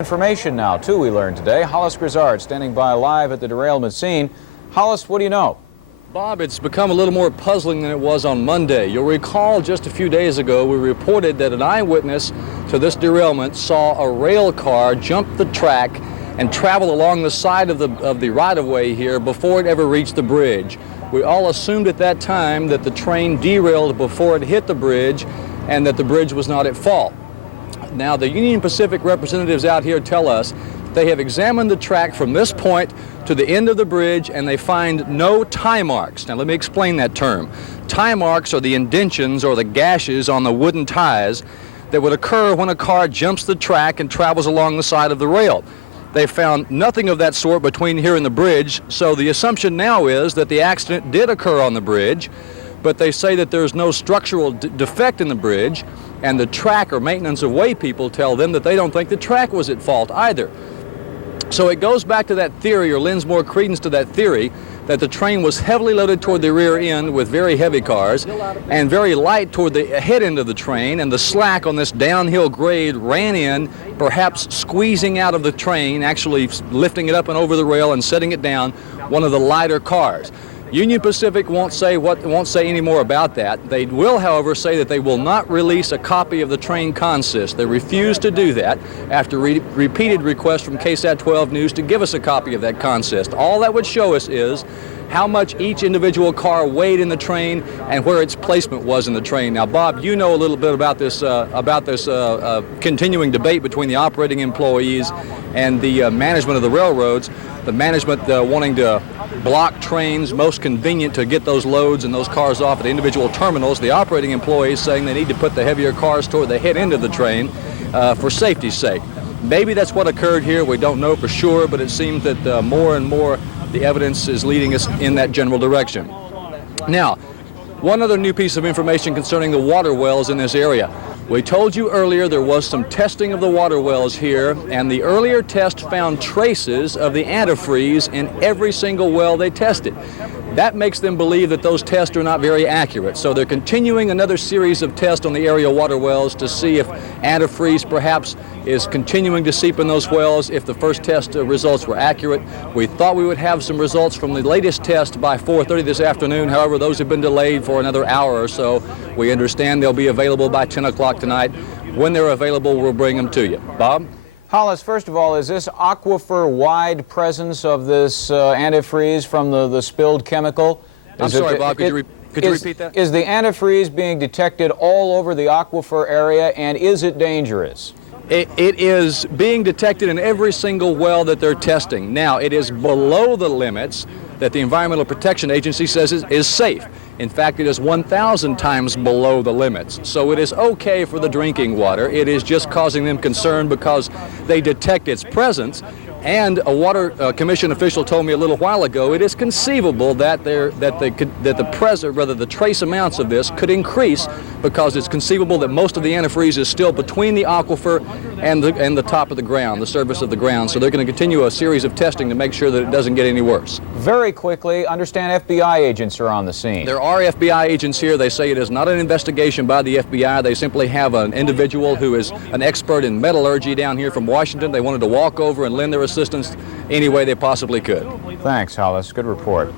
Information now, too, we learned today. Hollis Grizzard standing by live at the derailment scene. Hollis, what do you know? Bob, it's become a little more puzzling than it was on Monday. You'll recall just a few days ago we reported that an eyewitness to this derailment saw a rail car jump the track and travel along the side of the right-of-way here before it ever reached the bridge. We all assumed at that time that the train derailed before it hit the bridge and that the bridge was not at fault. Now, the Union Pacific representatives out here tell us they have examined the track from this point to the end of the bridge and they find no tie marks. Now, let me explain that term. Tie marks are the indentions or the gashes on the wooden ties that would occur when a car jumps the track and travels along the side of the rail. They found nothing of that sort between here and the bridge, so the assumption now is that the accident did occur on the bridge, but they say that there's no structural defect in the bridge, and the track or maintenance of way people tell them that they don't think the track was at fault either. So it goes back to that theory, or lends more credence to that theory, that the train was heavily loaded toward the rear end with very heavy cars and very light toward the head end of the train, and the slack on this downhill grade ran in, perhaps squeezing out of the train, actually lifting it up and over the rail and setting it down one of the lighter cars. Union Pacific won't say any more about that. They will, however, say that they will not release a copy of the train consist. They refuse to do that after repeated requests from KSAT 12 News to give us a copy of that consist. All that would show us is how much each individual car weighed in the train and where its placement was in the train. Now, Bob, you know a little bit about this continuing debate between the operating employees and the management of the railroads. The management wanting to block trains most convenient to get those loads and those cars off at the individual terminals. The operating employees saying they need to put the heavier cars toward the head end of the train for safety's sake. Maybe that's what occurred here. We don't know for sure, but it seems that more and more the evidence is leading us in that general direction. Now, one other new piece of information concerning the water wells in this area. We told you earlier there was some testing of the water wells here, and the earlier test found traces of the antifreeze in every single well they tested. That makes them believe that those tests are not very accurate. So they're continuing another series of tests on the area water wells to see if antifreeze perhaps is continuing to seep in those wells if the first test results were accurate. We thought we would have some results from the latest test by 4:30 this afternoon. However, those have been delayed for another hour or so. We understand they'll be available by 10 o'clock tonight. When they're available, we'll bring them to you. Bob? Hollis, first of all, is this aquifer-wide presence of this antifreeze from the spilled chemical? I'm sorry, Bob, could you repeat that? Is the antifreeze being detected all over the aquifer area, and is it dangerous? It is being detected in every single well that they're testing. Now, it is below the limits that the Environmental Protection Agency says is safe. In fact, it is 1,000 times below the limits. So it is okay for the drinking water. It is just causing them concern because they detect its presence. And a Water Commission official told me a little while ago it is conceivable that the trace amounts of this could increase because it's conceivable that most of the antifreeze is still between the aquifer and the top of the ground, the surface of the ground. So they're going to continue a series of testing to make sure that it doesn't get any worse. Very quickly, understand FBI agents are on the scene. There are FBI agents here. They say it is not an investigation by the FBI. They simply have an individual who is an expert in metallurgy down here from Washington. They wanted to walk over and lend their assistance any way they possibly could. Thanks, Hollis. Good report.